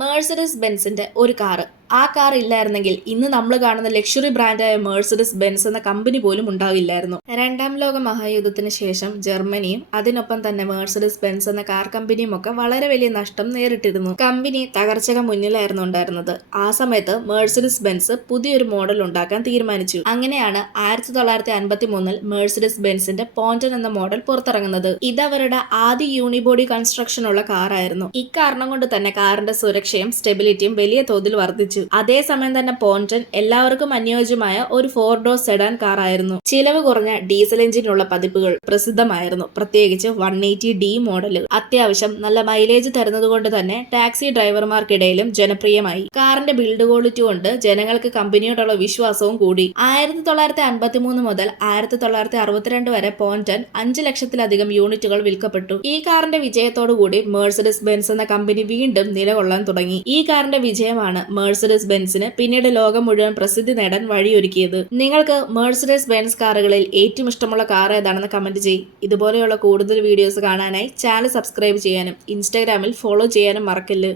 Mercedes ബെൻസിന്റെ ഒരു car. ആ car ഇല്ലായിരുന്നെങ്കിൽ ഇന്ന് നമ്മൾ കാണുന്ന ലക്ഷറി ബ്രാൻഡായ മേഴ്സിഡസ് ബെൻസ് എന്ന കമ്പനി പോലും ഉണ്ടാവില്ലായിരുന്നു. രണ്ടാം ലോക മഹായുദ്ധത്തിന് ശേഷം ജർമ്മനിയും അതിനൊപ്പം തന്നെ മേഴ്സിഡസ് ബെൻസ് എന്ന കാർ കമ്പനിയും ഒക്കെ വളരെ വലിയ നഷ്ടം നേരിട്ടിരുന്നു. കമ്പനി തകർച്ചക മുന്നിലായിരുന്നു ഉണ്ടായിരുന്നത്. ആ സമയത്ത് മേഴ്സിഡസ് ബെൻസ് പുതിയൊരു മോഡൽ ഉണ്ടാക്കാൻ തീരുമാനിച്ചു. അങ്ങനെയാണ് 1953 മേഴ്സിഡസ് ബെൻസിന്റെ പോണ്ടൻ എന്ന മോഡൽ പുറത്തിറങ്ങുന്നത്. ഇത് അവരുടെ ആദ്യ യൂണിബോഡി കൺസ്ട്രക്ഷൻ ഉള്ള കാറായിരുന്നു. ഇക്കാരണം കൊണ്ട് തന്നെ കാറിന്റെ സുരക്ഷയും സ്റ്റെബിലിറ്റിയും വലിയ തോതിൽ വർദ്ധിച്ചു. അതേസമയം തന്നെ പോണ്ടൻ എല്ലാവർക്കും അനുയോജ്യമായ ഒരു 4 ഡോർ സെഡാൻ കാറായിരുന്നു. ചിലവ് കുറഞ്ഞ ഡീസൽ എഞ്ചിനുള്ള പതിപ്പുകൾ പ്രസിദ്ധമായിരുന്നു. പ്രത്യേകിച്ച് 180D മോഡലുകൾ അത്യാവശ്യം നല്ല മൈലേജ് തരുന്നത് കൊണ്ട് തന്നെ ടാക്സി ഡ്രൈവർമാർക്കിടയിലും ജനപ്രിയമായി. കാറിന്റെ ബിൽഡ് ക്വാളിറ്റി കൊണ്ട് ജനങ്ങൾക്ക് കമ്പനിയോടുള്ള വിശ്വാസവും കൂടി. 1953 മുതൽ 1962 വരെ പോണ്ടൻ 5 ലക്ഷത്തിലധികം യൂണിറ്റുകൾ വിൽക്കപ്പെട്ടു. ഈ കാറിന്റെ വിജയത്തോടുകൂടി മേഴ്സിഡസ് ബെൻസ് എന്ന കമ്പനി വീണ്ടും നിലകൊള്ളാൻ തുടങ്ങി. ഈ കാറിന്റെ വിജയമാണ് മേഴ്സിഡസ് ബെൻസിന് പിന്നീട് ലോകം മുഴുവൻ പ്രസിദ്ധി നേടാൻ വഴിയൊരുക്കിയത്. നിങ്ങൾക്ക് മേഴ്സിഡസ് ബെൻസ് കാറുകളിൽ ഏറ്റവും ഇഷ്ടമുള്ള കാർ ഏതാണെന്ന് കമന്റ് ചെയ്യ്. ഇതുപോലെയുള്ള കൂടുതൽ വീഡിയോസ് കാണാനായി ചാനൽ സബ്സ്ക്രൈബ് ചെയ്യാനും ഇൻസ്റ്റാഗ്രാമിൽ ഫോളോ ചെയ്യാനും മറക്കല്ല്.